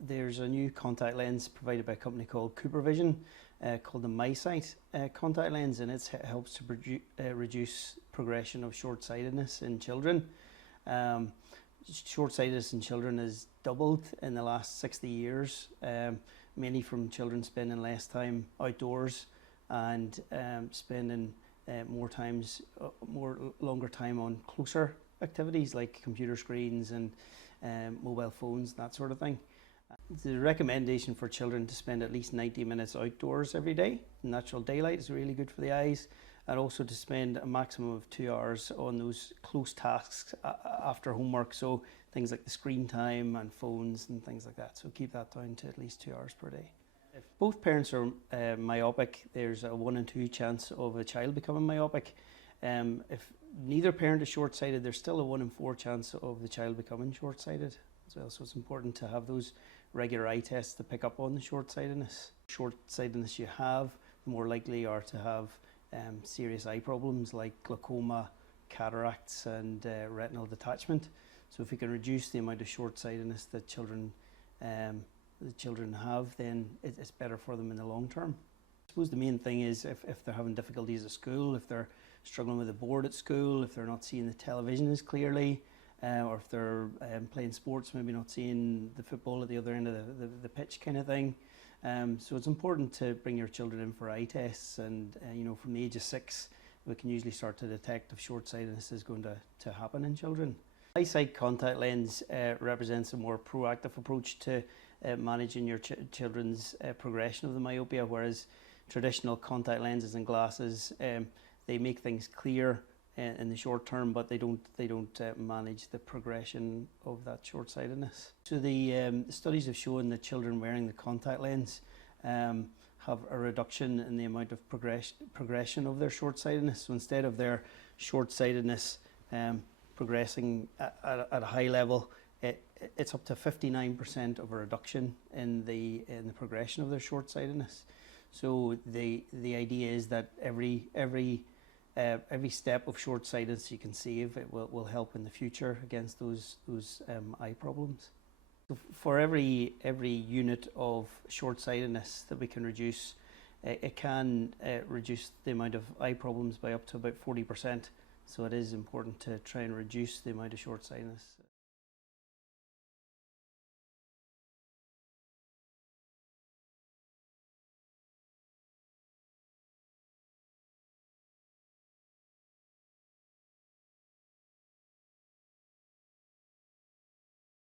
There's a new contact lens provided by a company called CooperVision, called the MySight contact lens, and it helps to reduce progression of short-sightedness in children. Short-sightedness in children has doubled in the last 60 years, mainly from children spending less time outdoors and spending longer time on closer activities like computer screens and mobile phones, that sort of thing. The recommendation for children to spend at least 90 minutes outdoors every day. Natural daylight is really good for the eyes, and also to spend a maximum of 2 hours on those close tasks after homework, so things like the screen time and phones and things like that. So keep that down to at least 2 hours per day. If both parents are myopic, there's a 1 in 2 chance of a child becoming myopic. If neither parent is short-sighted, there's still a 1 in 4 chance of the child becoming short-sighted as well. So it's important to have those regular eye tests to pick up on the short-sightedness. Short-sightedness you have, the more likely you are to have serious eye problems like glaucoma, cataracts and retinal detachment. So if we can reduce the amount of short-sightedness that children have, then it's better for them in the long term. I suppose the main thing is if they're having difficulties at school, if they're struggling with a board at school, if they're not seeing the television as clearly, or if they're playing sports, maybe not seeing the football at the other end of the pitch kind of thing. So it's important to bring your children in for eye tests, and from the age of 6 we can usually start to detect if short-sightedness is going to happen in children. MySight contact lens represents a more proactive approach to managing your children's progression of the myopia, whereas traditional contact lenses and glasses, they make things clear in the short term, but they don't manage the progression of that short-sightedness. So the studies have shown that children wearing the contact lens have a reduction in the amount of progression of their short-sightedness. So instead of their short-sightedness progressing at a high level, it's up to 59% of a reduction in the progression of their short-sightedness. So the idea is that every step of short-sightedness you can save, it will help in the future against those eye problems. So for every unit of short-sightedness that we can reduce, it can reduce the amount of eye problems by up to about 40%. So it is important to try and reduce the amount of short-sightedness.